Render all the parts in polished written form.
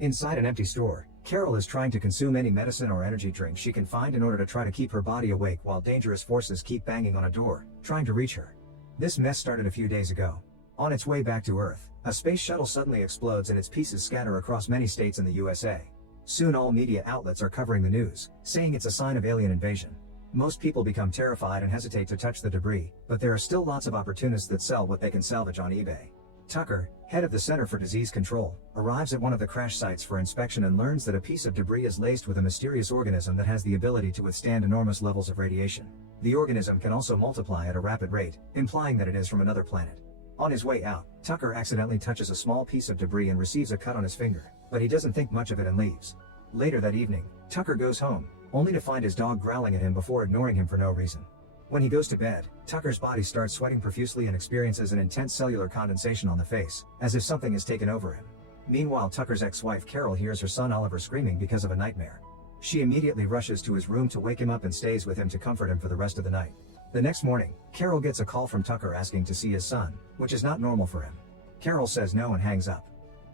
Inside an empty store, Carol is trying to consume any medicine or energy drink she can find in order to try to keep her body awake while dangerous forces keep banging on a door, trying to reach her. This mess started a few days ago. On its way back to Earth, a space shuttle suddenly explodes and its pieces scatter across many states in the USA. Soon all media outlets are covering the news, saying it's a sign of alien invasion. Most people become terrified and hesitate to touch the debris, but there are still lots of opportunists that sell what they can salvage on eBay. Tucker, head of the Center for Disease Control, arrives at one of the crash sites for inspection and learns that a piece of debris is laced with a mysterious organism that has the ability to withstand enormous levels of radiation. The organism can also multiply at a rapid rate, implying that it is from another planet. On his way out, Tucker accidentally touches a small piece of debris and receives a cut on his finger, but he doesn't think much of it and leaves. Later that evening, Tucker goes home, only to find his dog growling at him before ignoring him for no reason. When he goes to bed, Tucker's body starts sweating profusely and experiences an intense cellular condensation on the face, as if something has taken over him. Meanwhile, Tucker's ex-wife Carol hears her son Oliver screaming because of a nightmare. She immediately rushes to his room to wake him up and stays with him to comfort him for the rest of the night. The next morning, Carol gets a call from Tucker asking to see his son, which is not normal for him. Carol says no and hangs up.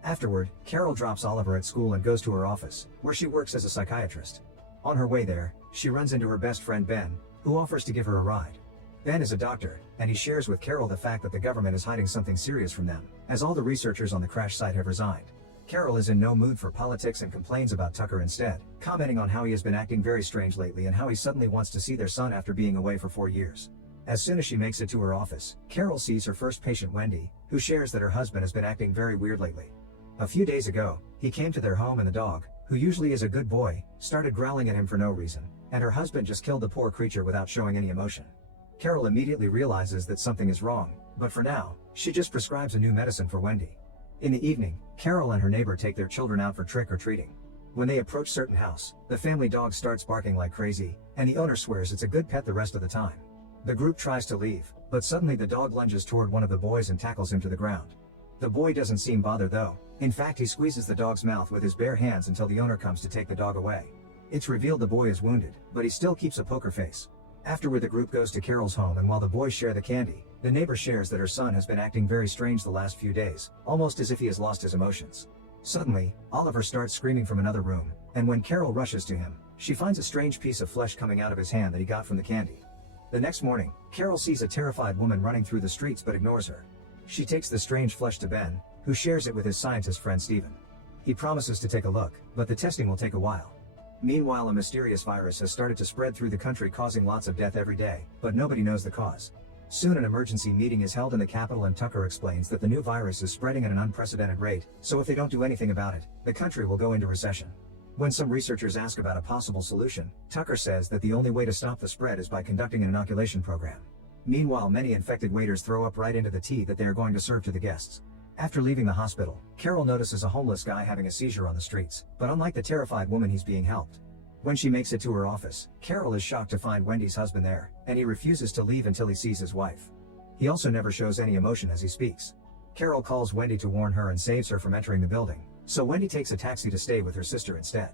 Afterward, Carol drops Oliver at school and goes to her office, where she works as a psychiatrist. On her way there, she runs into her best friend Ben, who offers to give her a ride. Ben is a doctor, and he shares with Carol the fact that the government is hiding something serious from them, as all the researchers on the crash site have resigned. Carol is in no mood for politics and complains about Tucker instead, commenting on how he has been acting very strange lately and how he suddenly wants to see their son after being away for 4 years. As soon as she makes it to her office, Carol sees her first patient Wendy, who shares that her husband has been acting very weird lately. A few days ago, he came to their home and the dog, who usually is a good boy, started growling at him for no reason, and her husband just killed the poor creature without showing any emotion. Carol immediately realizes that something is wrong, but for now, she just prescribes a new medicine for Wendy. In the evening, Carol and her neighbor take their children out for trick-or-treating. When they approach certain house, the family dog starts barking like crazy, and the owner swears it's a good pet the rest of the time. The group tries to leave, but suddenly the dog lunges toward one of the boys and tackles him to the ground. The boy doesn't seem bothered though. In fact, he squeezes the dog's mouth with his bare hands until the owner comes to take the dog away. It's revealed the boy is wounded, but he still keeps a poker face. Afterward, the group goes to Carol's home, and while the boys share the candy, the neighbor shares that her son has been acting very strange the last few days, almost as if he has lost his emotions. Suddenly, Oliver starts screaming from another room, and when Carol rushes to him, she finds a strange piece of flesh coming out of his hand that he got from the candy. The next morning, Carol sees a terrified woman running through the streets but ignores her. She takes the strange flesh to Ben, who shares it with his scientist friend Stephen. He promises to take a look, but the testing will take a while. Meanwhile, a mysterious virus has started to spread through the country, causing lots of death every day, but nobody knows the cause. Soon an emergency meeting is held in the capital, and Tucker explains that the new virus is spreading at an unprecedented rate, so if they don't do anything about it, the country will go into recession. When some researchers ask about a possible solution, Tucker says that the only way to stop the spread is by conducting an inoculation program. Meanwhile, many infected waiters throw up right into the tea that they are going to serve to the guests. After leaving the hospital, Carol notices a homeless guy having a seizure on the streets, but unlike the terrified woman, he's being helped. When she makes it to her office, Carol is shocked to find Wendy's husband there, and he refuses to leave until he sees his wife. He also never shows any emotion as he speaks. Carol calls Wendy to warn her and saves her from entering the building, so Wendy takes a taxi to stay with her sister instead.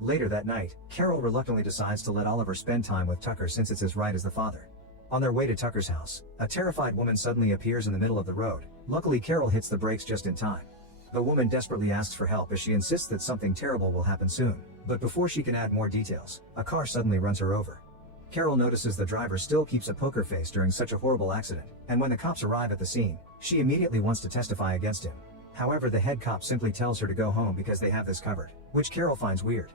Later that night, Carol reluctantly decides to let Oliver spend time with Tucker since it's his right as the father. On their way to Tucker's house, a terrified woman suddenly appears in the middle of the road. Luckily, Carol hits the brakes just in time. The woman desperately asks for help as she insists that something terrible will happen soon, but before she can add more details, a car suddenly runs her over. Carol notices the driver still keeps a poker face during such a horrible accident, and when the cops arrive at the scene, she immediately wants to testify against him. However, the head cop simply tells her to go home because they have this covered, which Carol finds weird.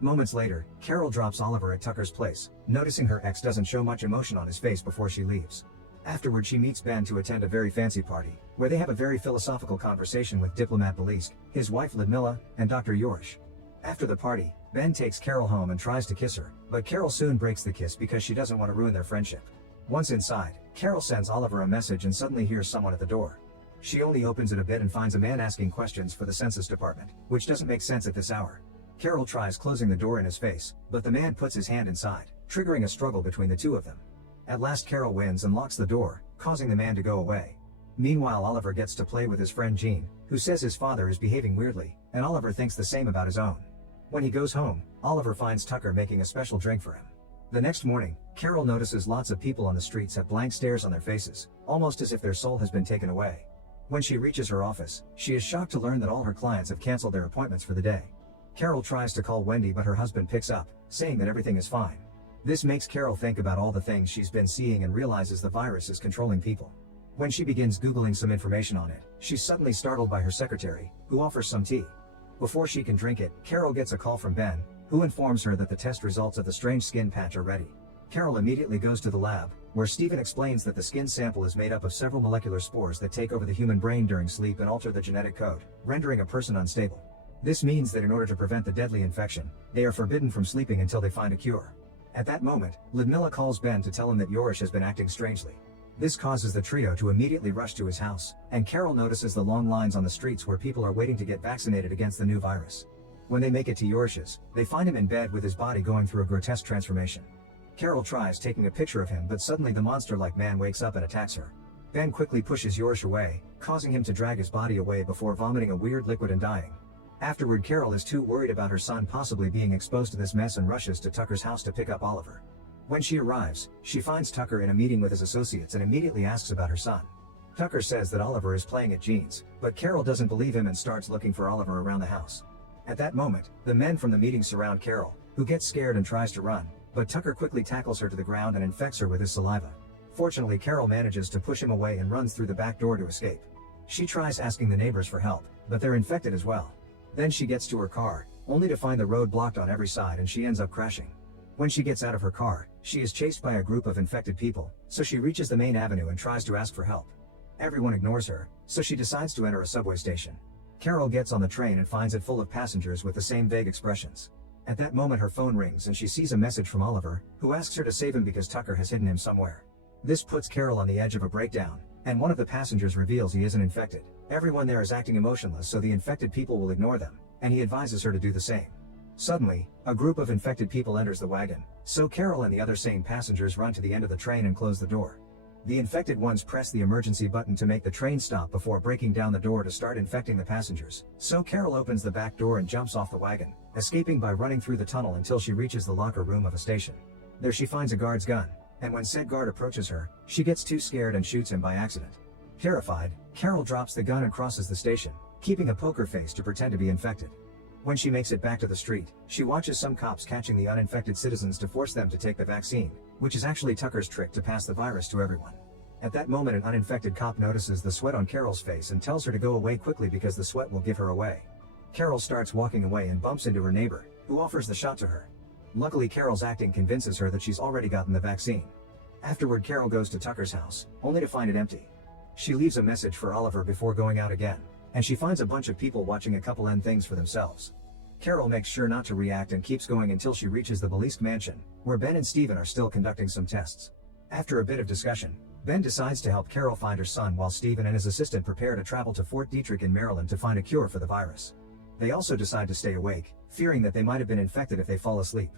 Moments later, Carol drops Oliver at Tucker's place, noticing her ex doesn't show much emotion on his face before she leaves. Afterward, she meets Ben to attend a very fancy party, where they have a very philosophical conversation with diplomat Belisk, his wife Ludmilla, and Dr. Yorsh. After the party, Ben takes Carol home and tries to kiss her, but Carol soon breaks the kiss because she doesn't want to ruin their friendship. Once inside, Carol sends Oliver a message and suddenly hears someone at the door. She only opens it a bit and finds a man asking questions for the census department, which doesn't make sense at this hour. Carol tries closing the door in his face, but the man puts his hand inside, triggering a struggle between the two of them. At last, Carol wins and locks the door, causing the man to go away. Meanwhile, Oliver gets to play with his friend Jean, who says his father is behaving weirdly, and Oliver thinks the same about his own. When he goes home, Oliver finds Tucker making a special drink for him. The next morning, Carol notices lots of people on the streets have blank stares on their faces, almost as if their soul has been taken away. When she reaches her office, she is shocked to learn that all her clients have canceled their appointments for the day. Carol tries to call Wendy, but her husband picks up, saying that everything is fine. This makes Carol think about all the things she's been seeing and realizes the virus is controlling people. When she begins Googling some information on it, she's suddenly startled by her secretary, who offers some tea. Before she can drink it, Carol gets a call from Ben, who informs her that the test results of the strange skin patch are ready. Carol immediately goes to the lab, where Stephen explains that the skin sample is made up of several molecular spores that take over the human brain during sleep and alter the genetic code, rendering a person unstable. This means that in order to prevent the deadly infection, they are forbidden from sleeping until they find a cure. At that moment, Ludmilla calls Ben to tell him that Yorish has been acting strangely. This causes the trio to immediately rush to his house, and Carol notices the long lines on the streets where people are waiting to get vaccinated against the new virus. When they make it to Yorish's, they find him in bed with his body going through a grotesque transformation. Carol tries taking a picture of him, but suddenly the monster-like man wakes up and attacks her. Ben quickly pushes Yorish away, causing him to drag his body away before vomiting a weird liquid and dying. Afterward, Carol is too worried about her son possibly being exposed to this mess and rushes to Tucker's house to pick up Oliver. When she arrives, she finds Tucker in a meeting with his associates and immediately asks about her son. Tucker says that Oliver is playing at Jean's, but Carol doesn't believe him and starts looking for Oliver around the house. At that moment, the men from the meeting surround Carol, who gets scared and tries to run, but Tucker quickly tackles her to the ground and infects her with his saliva. Fortunately, Carol manages to push him away and runs through the back door to escape. She tries asking the neighbors for help, but they're infected as well. Then she gets to her car, only to find the road blocked on every side and she ends up crashing. When she gets out of her car, she is chased by a group of infected people, so she reaches the main avenue and tries to ask for help. Everyone ignores her, so she decides to enter a subway station. Carol gets on the train and finds it full of passengers with the same vague expressions. At that moment her phone rings and she sees a message from Oliver, who asks her to save him because Tucker has hidden him somewhere. This puts Carol on the edge of a breakdown, and one of the passengers reveals he isn't infected. Everyone there is acting emotionless, so the infected people will ignore them, and he advises her to do the same. Suddenly, a group of infected people enters the wagon, so Carol and the other sane passengers run to the end of the train and close the door. The infected ones press the emergency button to make the train stop before breaking down the door to start infecting the passengers, so Carol opens the back door and jumps off the wagon, escaping by running through the tunnel until she reaches the locker room of a station. There she finds a guard's gun, and when said guard approaches her, she gets too scared and shoots him by accident. Terrified, Carol drops the gun and crosses the station, keeping a poker face to pretend to be infected. When she makes it back to the street, she watches some cops catching the uninfected citizens to force them to take the vaccine, which is actually Tucker's trick to pass the virus to everyone. At that moment, an uninfected cop notices the sweat on Carol's face and tells her to go away quickly because the sweat will give her away. Carol starts walking away and bumps into her neighbor, who offers the shot to her. Luckily, Carol's acting convinces her that she's already gotten the vaccine. Afterward, Carol goes to Tucker's house, only to find it empty. She leaves a message for Oliver before going out again, and she finds a bunch of people watching a couple end things for themselves. Carol makes sure not to react and keeps going until she reaches the Belisque mansion, where Ben and Stephen are still conducting some tests. After a bit of discussion, Ben decides to help Carol find her son while Stephen and his assistant prepare to travel to Fort Detrick in Maryland to find a cure for the virus. They also decide to stay awake, fearing that they might have been infected if they fall asleep.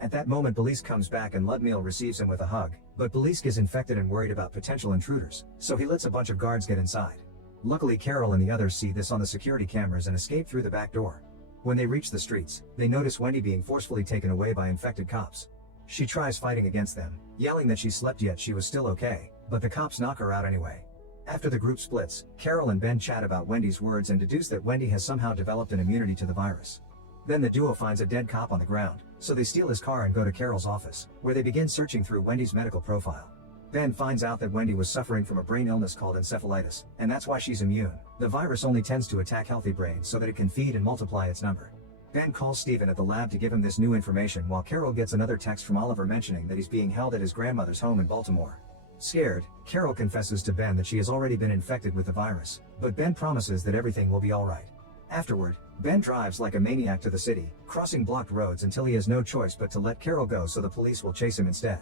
At that moment, Belisque comes back and Ludmilla receives him with a hug, but Belisque is infected and worried about potential intruders, so he lets a bunch of guards get inside. Luckily, Carol and the others see this on the security cameras and escape through the back door. When they reach the streets, they notice Wendy being forcefully taken away by infected cops. She tries fighting against them, yelling that she slept yet she was still okay, but the cops knock her out anyway. After the group splits, Carol and Ben chat about Wendy's words and deduce that Wendy has somehow developed an immunity to the virus. Then the duo finds a dead cop on the ground, so they steal his car and go to Carol's office, where they begin searching through Wendy's medical profile. Ben finds out that Wendy was suffering from a brain illness called encephalitis, and that's why she's immune. The virus only tends to attack healthy brains so that it can feed and multiply its number. Ben calls Stephen at the lab to give him this new information while Carol gets another text from Oliver mentioning that he's being held at his grandmother's home in Baltimore. Scared, Carol confesses to Ben that she has already been infected with the virus, but Ben promises that everything will be alright. Afterward, Ben drives like a maniac to the city, crossing blocked roads until he has no choice but to let Carol go so the police will chase him instead.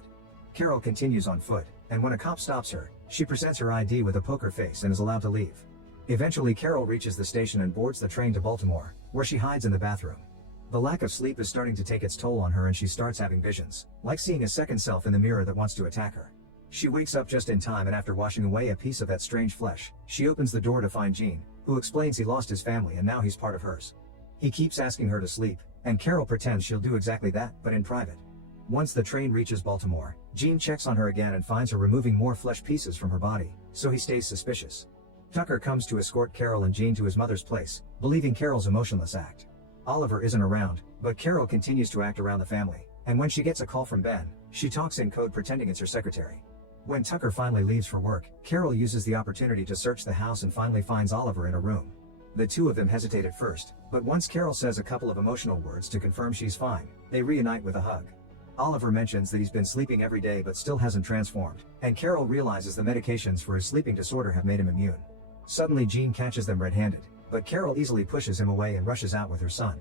Carol continues on foot, and when a cop stops her, she presents her ID with a poker face and is allowed to leave. Eventually, Carol reaches the station and boards the train to Baltimore, where she hides in the bathroom. The lack of sleep is starting to take its toll on her and she starts having visions, like seeing a second self in the mirror that wants to attack her. She wakes up just in time, and after washing away a piece of that strange flesh, she opens the door to find Gene, who explains he lost his family and now he's part of hers. He keeps asking her to sleep, and Carol pretends she'll do exactly that, but in private. Once the train reaches Baltimore, Gene checks on her again and finds her removing more flesh pieces from her body, so he stays suspicious. Tucker comes to escort Carol and Jean to his mother's place, believing Carol's a motionless act. Oliver isn't around, but Carol continues to act around the family, and when she gets a call from Ben, she talks in code pretending it's her secretary. When Tucker finally leaves for work, Carol uses the opportunity to search the house and finally finds Oliver in a room. The two of them hesitate at first, but once Carol says a couple of emotional words to confirm she's fine, they reunite with a hug. Oliver mentions that he's been sleeping every day but still hasn't transformed, and Carol realizes the medications for his sleeping disorder have made him immune. Suddenly Jean catches them red-handed, but Carol easily pushes him away and rushes out with her son.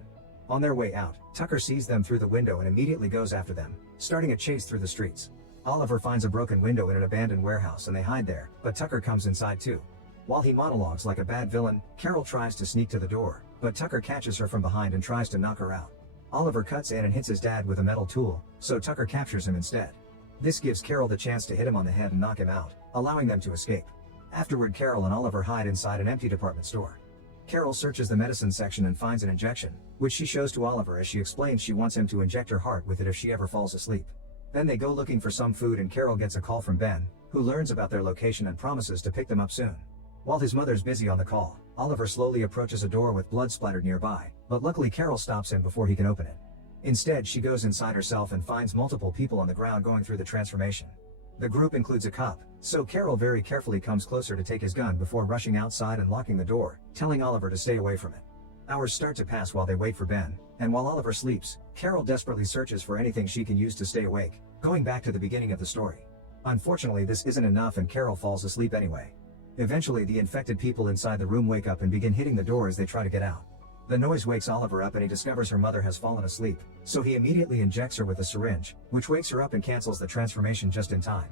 On their way out, Tucker sees them through the window and immediately goes after them, starting a chase through the streets. Oliver finds a broken window in an abandoned warehouse and they hide there, but Tucker comes inside too. While he monologues like a bad villain, Carol tries to sneak to the door, but Tucker catches her from behind and tries to knock her out. Oliver cuts in and hits his dad with a metal tool, so Tucker captures him instead. This gives Carol the chance to hit him on the head and knock him out, allowing them to escape. Afterward, Carol and Oliver hide inside an empty department store. Carol searches the medicine section and finds an injection, which she shows to Oliver as she explains she wants him to inject her heart with it if she ever falls asleep. Then they go looking for some food and Carol gets a call from Ben, who learns about their location and promises to pick them up soon. While his mother's busy on the call, Oliver slowly approaches a door with blood splattered nearby, but luckily Carol stops him before he can open it. Instead, she goes inside herself and finds multiple people on the ground going through the transformation. The group includes a cop, so Carol very carefully comes closer to take his gun before rushing outside and locking the door, telling Oliver to stay away from it. Hours start to pass while they wait for Ben, and while Oliver sleeps, Carol desperately searches for anything she can use to stay awake, going back to the beginning of the story. Unfortunately, this isn't enough and Carol falls asleep anyway. Eventually, the infected people inside the room wake up and begin hitting the door as they try to get out. The noise wakes Oliver up and he discovers her mother has fallen asleep, so he immediately injects her with a syringe, which wakes her up and cancels the transformation just in time.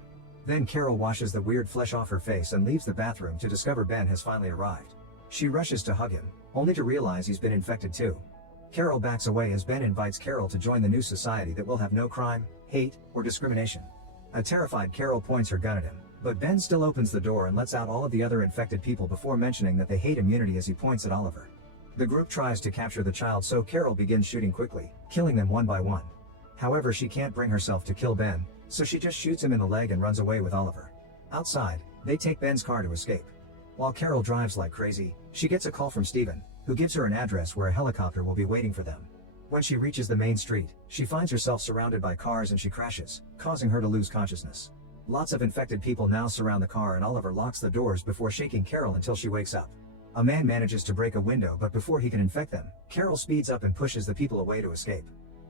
Then Carol washes the weird flesh off her face and leaves the bathroom to discover Ben has finally arrived. She rushes to hug him, only to realize he's been infected too. Carol backs away as Ben invites Carol to join the new society that will have no crime, hate, or discrimination. A terrified Carol points her gun at him, but Ben still opens the door and lets out all of the other infected people before mentioning that they hate immunity as he points at Oliver. The group tries to capture the child, so Carol begins shooting quickly, killing them one by one. However, she can't bring herself to kill Ben, so she just shoots him in the leg and runs away with Oliver. Outside, they take Ben's car to escape. While Carol drives like crazy, she gets a call from Steven, who gives her an address where a helicopter will be waiting for them. When she reaches the main street, she finds herself surrounded by cars and she crashes, causing her to lose consciousness. Lots of infected people now surround the car and Oliver locks the doors before shaking Carol until she wakes up. A man manages to break a window, but before he can infect them, Carol speeds up and pushes the people away to escape.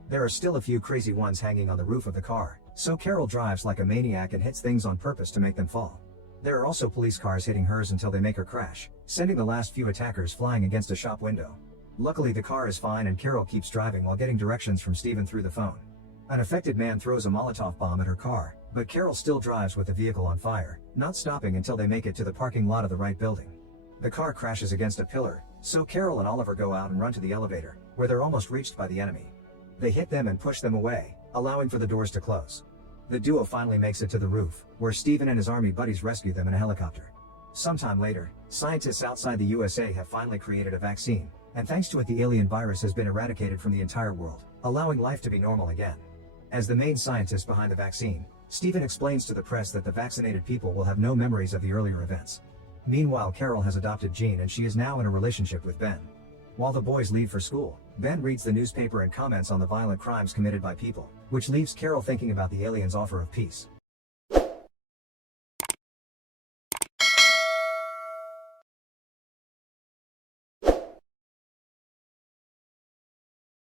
There are still a few crazy ones hanging on the roof of the car, so Carol drives like a maniac and hits things on purpose to make them fall. There are also police cars hitting hers until they make her crash, sending the last few attackers flying against a shop window. Luckily, the car is fine and Carol keeps driving while getting directions from Steven through the phone. An affected man throws a Molotov bomb at her car, but Carol still drives with the vehicle on fire, not stopping until they make it to the parking lot of the right building. The car crashes against a pillar, so Carol and Oliver go out and run to the elevator, where they're almost reached by the enemy. They hit them and push them away, allowing for the doors to close. The duo finally makes it to the roof, where Steven and his army buddies rescue them in a helicopter. Sometime later, scientists outside the USA have finally created a vaccine, and thanks to it the alien virus has been eradicated from the entire world, allowing life to be normal again. As the main scientist behind the vaccine, Steven explains to the press that the vaccinated people will have no memories of the earlier events. Meanwhile, Carol has adopted Jean and she is now in a relationship with Ben. While the boys leave for school, Ben reads the newspaper and comments on the violent crimes committed by people, which leaves Carol thinking about the aliens' offer of peace.